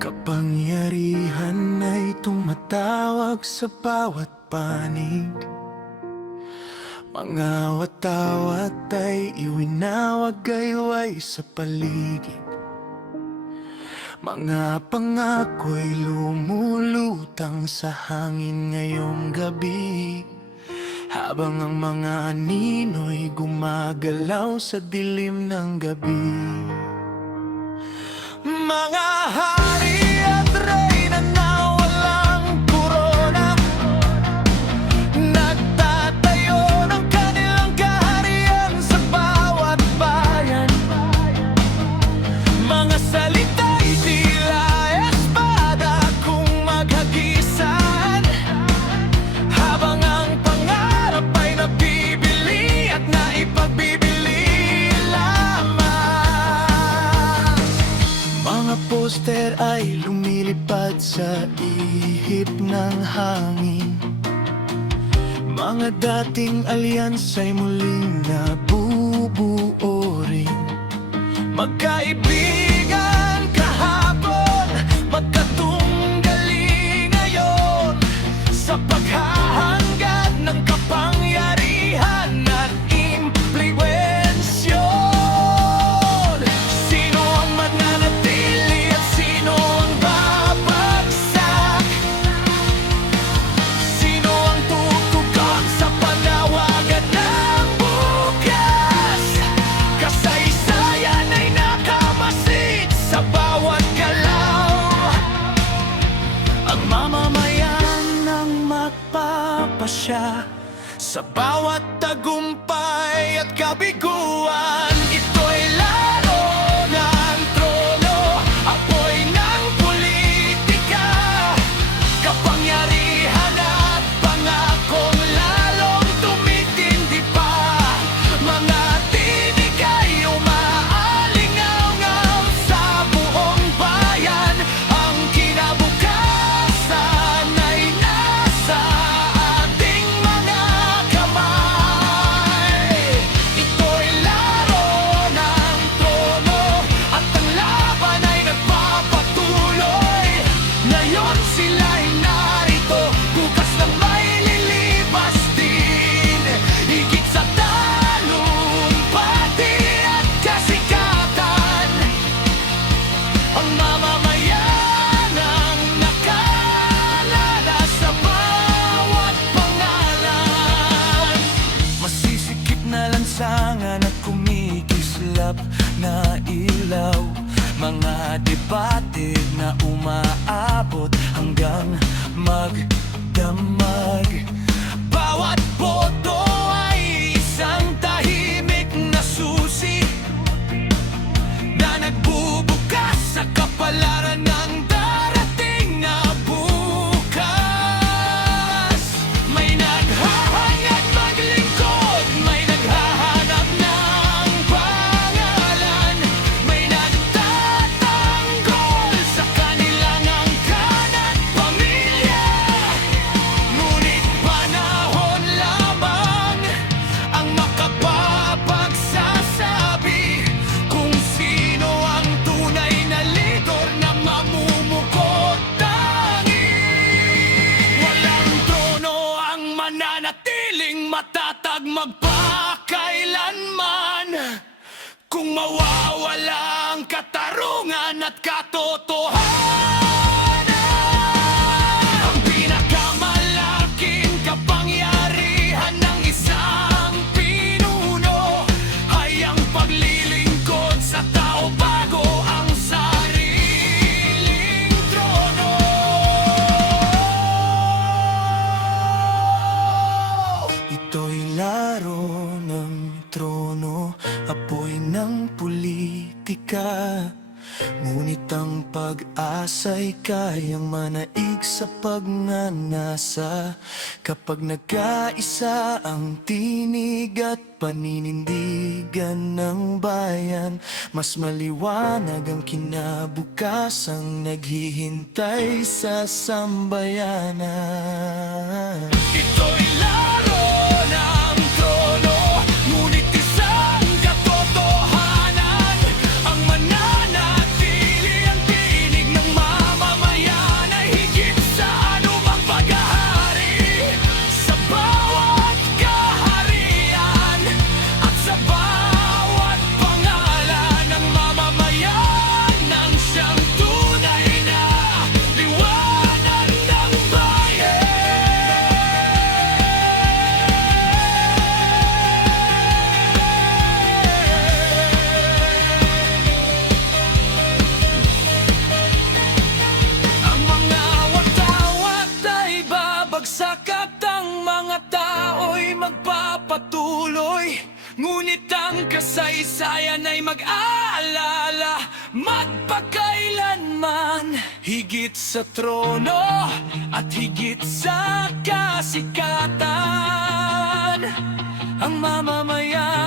Kapangyarihan ay tumatawag sa bawat panig. Mga watawat ay iwinawag gayway sa paligid. Mga pangako'y lumulutang sa hangin ngayong gabi, habang ang mga anino'y gumagalaw sa dilim ng gabi. Mga hari at reyna na walang korona, nagtatayo ng kanilang kaharian sa bawat bayan. Mga salita'y tila espada kung maghagisan, habang ang pangarap ay nabibili at naipagbibili lamang. Mga poster ay lumilipad sa ihip ng hangin. Mga dating alyansa'y muling nabubuo rin. Magkaibigan kahapon, magkatunggali ngayon, sa paghahangad ng kapangyarihan at impluwensyon. Sino ang mananatili at sino ang babagsak? Sino ang tutugon sa panawagan ng bukas? Kasaysayan ay nakamasid sa bawat galaw. Ang mamamayan ang magpapasya sa bawat tagumpay at kabiguan. Ito'y laro ng trono, apoy ng politika, kapangyarihan at pangakong lalong tumitindi pa. Mga tinig ay umaalingaw-ngaw sa buong bayan. Ang kinabukasan ay nasa ating mga kamay. Ito'y laro ng trono at ang laban ay nagpapatuloy. Ngayon sila'y narito, bukas na may lilipas din. Higit sa talumpati at kasikatan, ang mamamayan ang nakalala sa bawat pangalan. Masisikip na lansangan at kumikislap na ilaw, mga debate na umaabot hanggang magdamag. Bawat boto ay isang tahimik na susi na nagbubukas sa kapalaran ng darating na bukas. May naghahangad maglingkod, may naghahanap ng pangalan, may nagtatanggol sa kanilang angkan at pamilya. Ngunit panahon lamang ang makapapagsasabi kung sino ang tunay na leader na mamumukod tangi. Walang trono ang mananatiling matatag magpakailanman kung mawawala ang katarungan at katotohanan. Ang pinakamalaking kapangyarihan ng isang pinuno ay ang paglilingkod sa tao bago ang sariling trono. Ito'y laro ng trono, apoy ng politika, ngunit ang pag-asa'y kayang manaig sa pagnanasa. Kapag nagkaisa ang tinig at paninindigan ng bayan, mas maliwanag ang kinabukasang naghihintay sa sambayanan. Ito'y laro ng trono, ngunit isang katotohanan ang mananatili. Ang tinig ng Ngunit ang kasaysayan ay mag-aalala magpakailanman. Higit sa trono at higit sa kasikatan, ang mamamayan